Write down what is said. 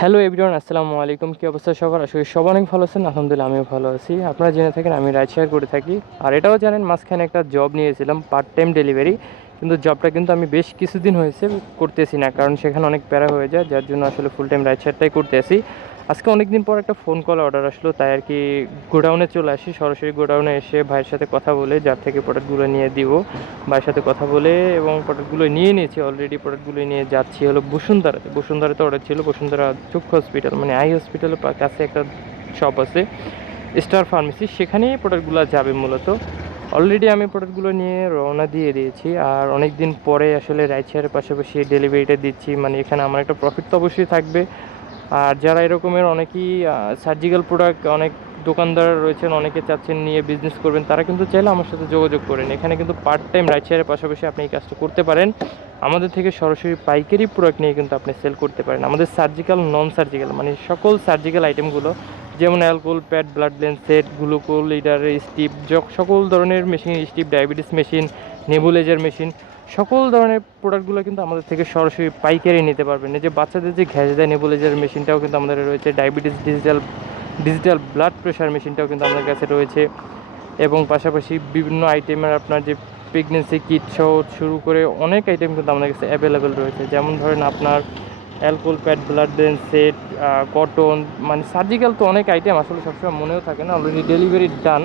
Hello everyone, আসসালামু আলাইকুম। কী অবস্থা সবার? আসলে সবাই অনেক ভালো আছেন। আলহামদুলিল্লাহ আমিও ভালো আছি। আপনারা জেনে থাকেন আমি রাইড শেয়ার করে থাকি। আর এটাও জানেন মাঝখানে একটা জব নিয়েছিলাম, পার্ট টাইম ডেলিভারি। কিন্তু জবটা কিন্তু আমি বেশ কিছুদিন হয়েছে করতেছি না, কারণ সেখানে অনেক প্যারা হয়ে যায়, যার জন্য আসলে ফুল টাইম রাইড শেয়ারটাই করতেছি। আজকে অনেক দিন পর একটা ফোন কল অর্ডার আসলো, তাই আর কি গোডাউনে চলে আসি। সরাসরি গোডাউনে এসে ভাইয়ের সাথে কথা বলে যার থেকে প্রোডাক্টগুলো নিয়ে দিব, ভাইয়ের সাথে কথা বলে এবং প্রোডাক্টগুলো নিয়ে নিয়েছি অলরেডি। প্রোডাক্টগুলো নিয়ে যাচ্ছি হলো বসুন্ধরাতে। বসুন্ধরাতে অর্ডার ছিল, বসুন্ধরা চক্ষু হসপিটাল মানে আই হসপিটালের কাছে একটা শপ আছে, স্টার ফার্মেসি, সেখানেই প্রোডাক্টগুলো যাবে মূলত। অলরেডি আমি প্রোডাক্টগুলো নিয়ে রওনা দিয়ে দিয়েছি। আর অনেক দিন পরে আসলে রাইড শেয়ারের পাশাপাশি ডেলিভারিটা দিচ্ছি, মানে এখানে আমার একটা প্রফিট তো অবশ্যই থাকবে। আর যারা এরকমের অনেকেই সার্জিক্যাল প্রোডাক্ট, অনেক দোকানদার রয়েছেন, অনেকে চাচ্ছেন নিয়ে বিজনেস করবেন, তারা কিন্তু চাইলে আমার সাথে যোগাযোগ করেন। এখানে কিন্তু পার্ট টাইম রাইড শেয়ারের পাশাপাশি আপনি এই কাজটা করতে পারেন। আমাদের থেকে সরাসরি পাইকারি প্রোডাক্ট নিয়ে কিন্তু আপনি সেল করতে পারেন। আমাদের সার্জিক্যাল, নন সার্জিক্যাল মানে সকল সার্জিক্যাল আইটেমগুলো, যেমন alcohol pad, blood lens set, গ্লুকোল লিডার, স্টিপ, সকল ধরনের মেশিন, স্টিপ ডায়াবেটিস মেশিন, নেবুলাইজার মেশিন, সকল ধরনের প্রোডাক্টগুলো কিন্তু আমাদের থেকে সরাসরি পাইকারি নিতে পারবেন। এই যে বাচ্চাদের যে ঘ্যাস দেয় নেবুলাইজার মেশিনটাও কিন্তু আমাদের রয়েছে। Diabetes digital digital blood pressure মেশিনটাও কিন্তু আমাদের কাছে রয়েছে। এবং পাশাপাশি বিভিন্ন আইটেমের আপনার যে প্রেগনেন্সি কিট সহ শুরু করে অনেক আইটেম কিন্তু আমাদের কাছে অ্যাভেলেবেল রয়েছে। যেমন ধরেন আপনার alcohol pad, blood Ben set, cotton, মানে সার্জিক্যাল তো অনেক আইটেম আসলে সবসময় মনেও থাকে না, অলরেডি ডেলিভারি ডান।